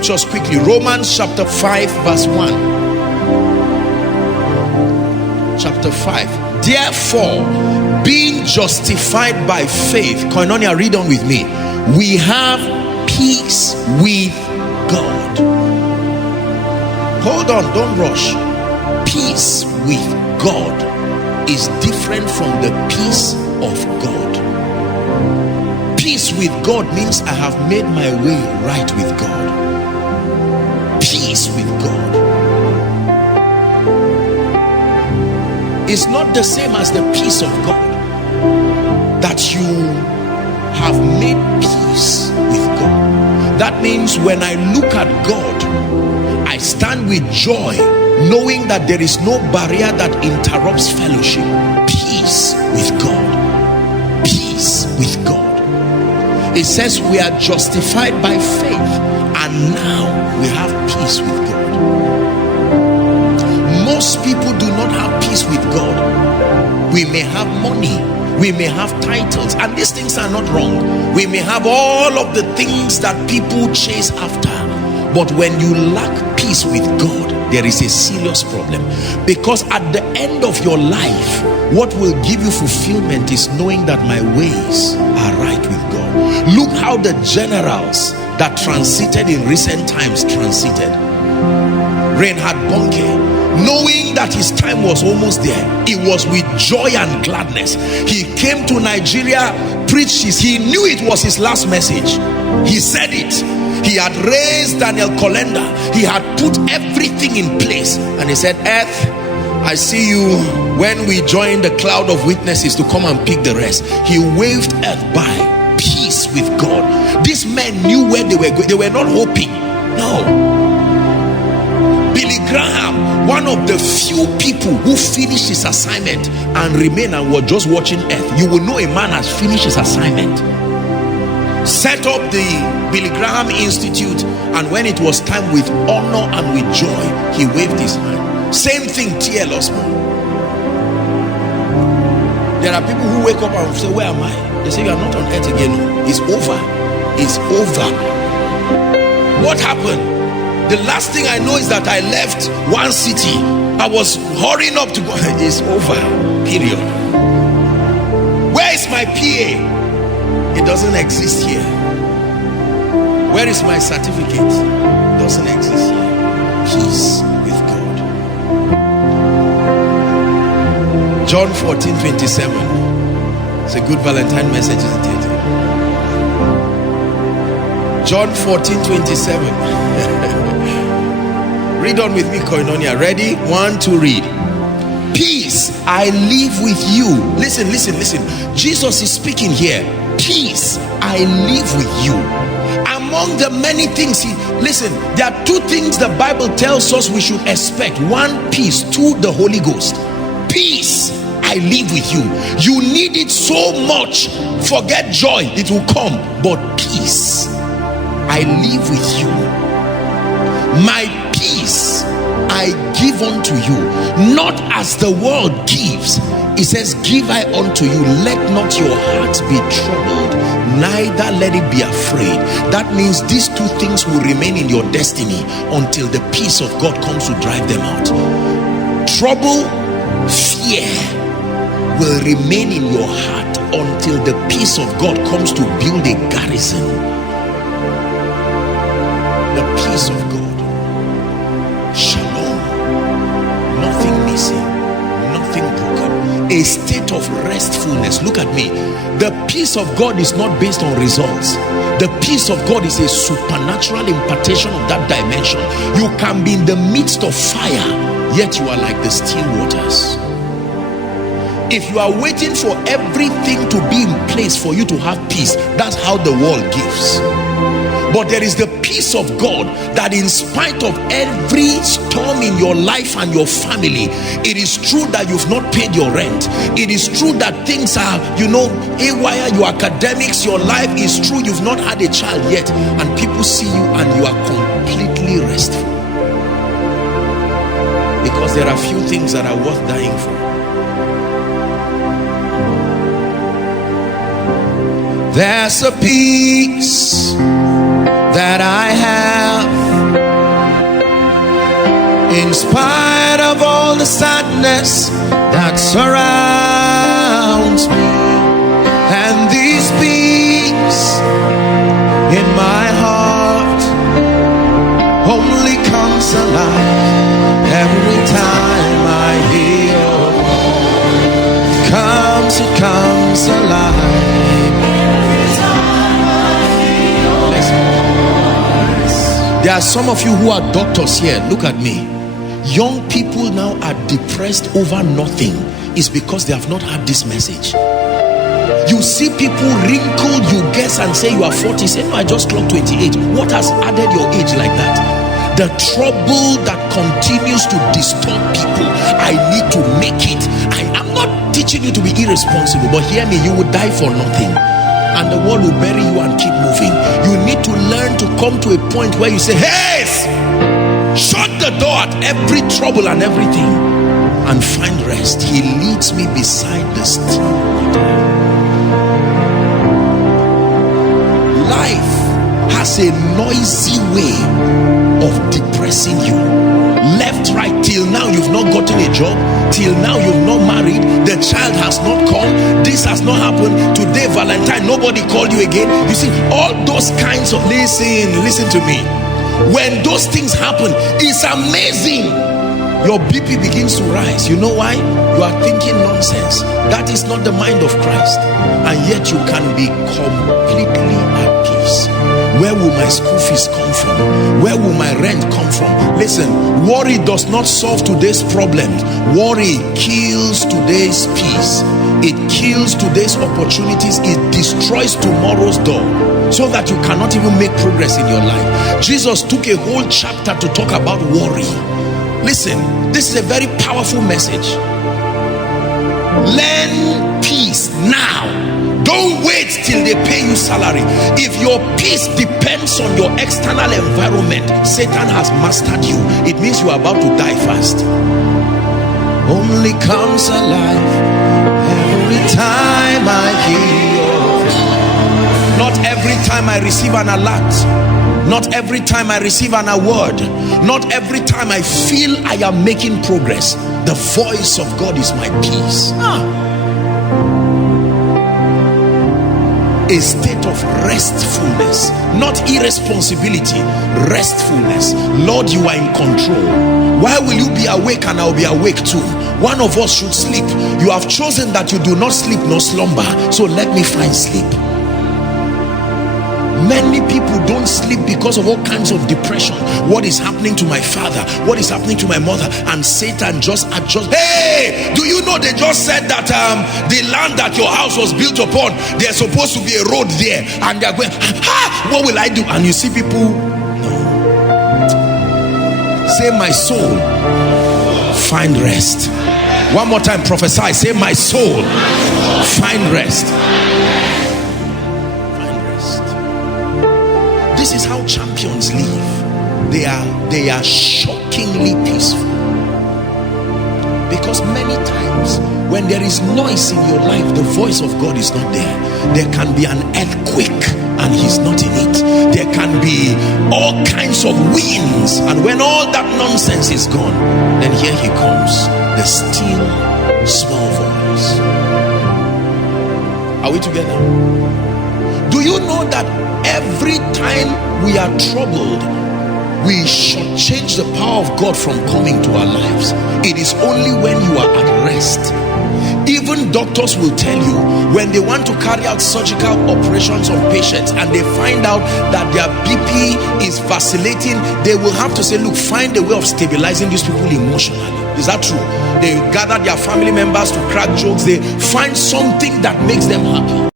scriptures quickly. Romans chapter 5 verse 1. Chapter 5. Therefore, being justified by faith, Koinonia, read on with me, we have peace with God. Hold on, don't rush. Peace with God is different from the peace of God. Peace with God means I have made my way right with God. Peace with God is not the same as the peace of God, that you have made peace with God. That means when I look at God, I stand with joy, knowing that there is no barrier that interrupts fellowship. Peace with God. Peace with God. It says we are justified by faith, and now we have peace with God. Most people do not have peace with God. We may have money, we may have titles, and these things are not wrong. We may have all of the things that people chase after, but when you lack peace with God, there is a serious problem. Because at the end of your life, what will give you fulfillment is knowing that my ways are right with God. Look how the generals that transited in recent times transited. Reinhard Bonnke, knowing that his time was almost there, it was with joy and gladness. He came to Nigeria, preached he knew it was his last message. He said it. He had raised Daniel Kolenda. He had put everything in place, and he said, Earth, I see you when we join the cloud of witnesses to come and pick the rest. He waved Earth by. Peace with God. These men knew where they were going. They were not hoping. No. Billy Graham, one of the few people who finished his assignment and remained and were just watching Earth. You will know a man has finished his assignment. Set up the Billy Graham Institute, and when it was time, with honor and with joy, he waved his hand. Same thing, T.L. Osborne. There are people who wake up and say, where am I? They say, you are not on earth again. It's over. It's over. What happened? The last thing I know is that I left one city. I was hurrying up to go. It's over. Period. Where is my PA? It doesn't exist here. Where is my certificate? It doesn't exist here. Peace with God. John 14:27. It's a good Valentine message, isn't it? John 14:27. Read on with me, Koinonia. Ready? 1, 2, read. Peace I live with you. Listen, listen, listen. Jesus is speaking here. Peace I live with you. Among the many things, listen, there are two things the Bible tells us we should expect. 1, peace. 2, the Holy Ghost. Peace I live with you. You need it so much. Forget joy, it will come. But peace I live with you. My peace I give unto you, not as the world gives. It says, give I unto you. Let not your heart be troubled, neither let it be afraid. That means these two things will remain in your destiny until the peace of God comes to drive them out. Trouble, fear will remain in your heart until the peace of God comes to build a garrison. The peace of God. Shalom. Nothing missing, nothing broken. A state of restfulness. Look at me. The peace of God is not based on results. The peace of God is a supernatural impartation of that dimension. You can be in the midst of fire, yet you are like the still waters. If you are waiting for everything to be in place for you to have peace, that's how the world gives. But there is the peace of God that in spite of every storm in your life and your family, it is true that you've not paid your rent. It is true that things are, haywire, your academics, your life is true. You've not had a child yet, and people see you and you are completely restful. Because there are few things that are worth dying for. There's a peace that I have In spite of all the sadness that surrounds me, and this peace in my heart only comes alive every time I hear your voice. It comes alive every time I hear your voice. There are some of you who are doctors here. Look at me. Young people now are depressed over nothing. It's because they have not had this message. You see people wrinkled, you guess and say you are 40. Say, no, I just clocked 28. What has added your age like that? The trouble that continues to disturb people. I need to make it. I'm not teaching you to be irresponsible, but hear me, you will die for nothing. And the world will bury you and keep moving. You need to learn to come to a point where you say, hey, shut the door at every trouble and everything and find rest. He leads me beside the still water. Life has a noisy way of depressing you. Left, right, till now you've not gotten a job, till now you've not married, the child has not come, this has not happened, today Valentine, nobody called you again. You see, all those kinds of, listen to me, when those things happen, it's amazing. Your BP begins to rise. You know why? You are thinking nonsense. That is not the mind of Christ. And yet you can be completely at peace. Where will my school fees come from? Where will my rent come from? Listen, worry does not solve today's problems. Worry kills today's peace. It kills today's opportunities. It destroys tomorrow's door, so that you cannot even make progress in your life. Jesus took a whole chapter to talk about worry. Listen, this is a very powerful message. Learn peace now. Don't wait till they pay you salary. If your peace depends on your external environment, Satan has mastered you. It means you are about to die fast. Only comes alive every time I hear your voice. Not every time I receive an alert. Not every time I receive an award. Not every time I feel I am making progress. The voice of God is my peace. A state of restfulness, not irresponsibility, restfulness. Lord, you are in control. Why will you be awake and I'll be awake too? One of us should sleep. You have chosen that you do not sleep nor slumber, so let me find sleep. Many people don't sleep because of all kinds of depression. What is happening to my father? What is happening to my mother? And Satan just adjusts. Hey, do you know they just said that the land that your house was built upon, there's supposed to be a road there, and they're going, what will I do? And you see people, no. Say, my soul, find rest. One more time, prophesy. Say, my soul, find rest. This is how champions live. They are shockingly peaceful. Because many times when there is noise in your life, the voice of God is not there. There can be an earthquake and he's not in it. There can be all kinds of winds, and when all that nonsense is gone, then here he comes, the still small voice. Are we together? Do you know that every time we are troubled, we should change the power of God from coming to our lives? It is only when you are at rest. Even doctors will tell you, when they want to carry out surgical operations on patients and they find out that their BP is vacillating, they will have to say, look, find a way of stabilizing these people emotionally. Is that true? They gather their family members to crack jokes. They find something that makes them happy.